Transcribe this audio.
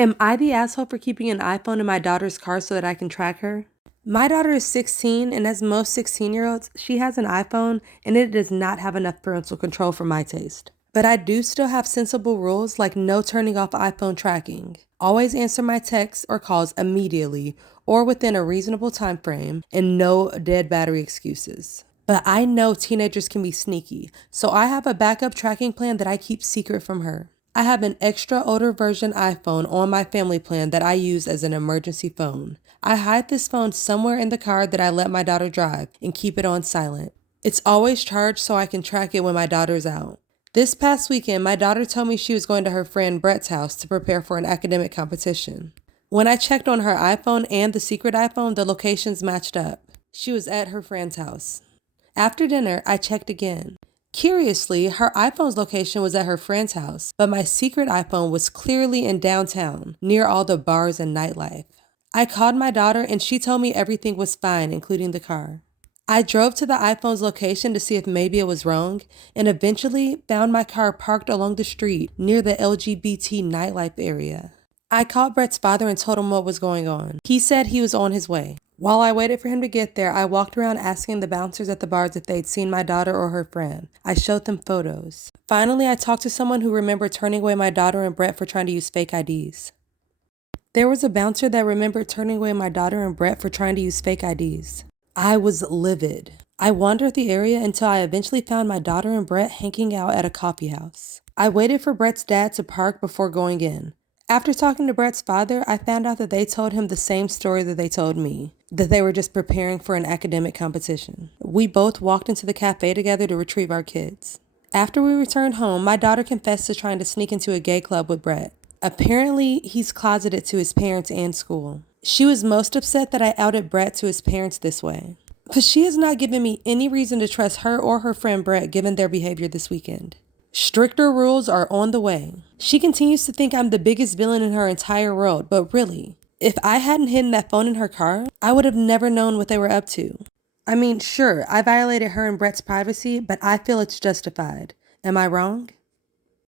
Am I the asshole for keeping an iPhone in my daughter's car so that I can track her? My daughter is 16, and as most 16-year-olds, she has an iPhone, and it does not have enough parental control for my taste. But I do still have sensible rules like no turning off iPhone tracking. Always answer my texts or calls immediately or within a reasonable time frame, and no dead battery excuses. But I know teenagers can be sneaky, so I have a backup tracking plan that I keep secret from her. I have an extra older version iPhone on my family plan that I use as an emergency phone. I hide this phone somewhere in the car that I let my daughter drive and keep it on silent. It's always charged so I can track it when my daughter's out. This past weekend, my daughter told me she was going to her friend Brett's house to prepare for an academic competition. When I checked on her iPhone and the secret iPhone, the locations matched up. She was at her friend's house. After dinner, I checked again. Curiously, her iPhone's location was at her friend's house, but my secret iPhone was clearly in downtown, near all the bars and nightlife. I called my daughter and she told me everything was fine, including the car. I drove to the iPhone's location to see if maybe it was wrong, and eventually found my car parked along the street near the LGBT nightlife area. I called Brett's father and told him what was going on. He said he was on his way. While I waited for him to get there, I walked around asking the bouncers at the bars if they'd seen my daughter or her friend. I showed them photos. Finally, I talked to someone who remembered turning away my daughter and Brett for trying to use fake IDs. There was a bouncer that remembered turning away my daughter and Brett for trying to use fake IDs. I was livid. I wandered the area until I eventually found my daughter and Brett hanging out at a coffee house. I waited for Brett's dad to park before going in. After talking to Brett's father, I found out that they told him the same story that they told me, that they were just preparing for an academic competition. We both walked into the cafe together to retrieve our kids. After we returned home, my daughter confessed to trying to sneak into a gay club with Brett. Apparently, he's closeted to his parents and school. She was most upset that I outed Brett to his parents this way. But she has not given me any reason to trust her or her friend Brett given their behavior this weekend. Stricter rules are on the way. She continues to think I'm the biggest villain in her entire world, but really, if I hadn't hidden that phone in her car, I would have never known what they were up to. I mean, sure, I violated her and Brett's privacy, but I feel it's justified. Am I wrong?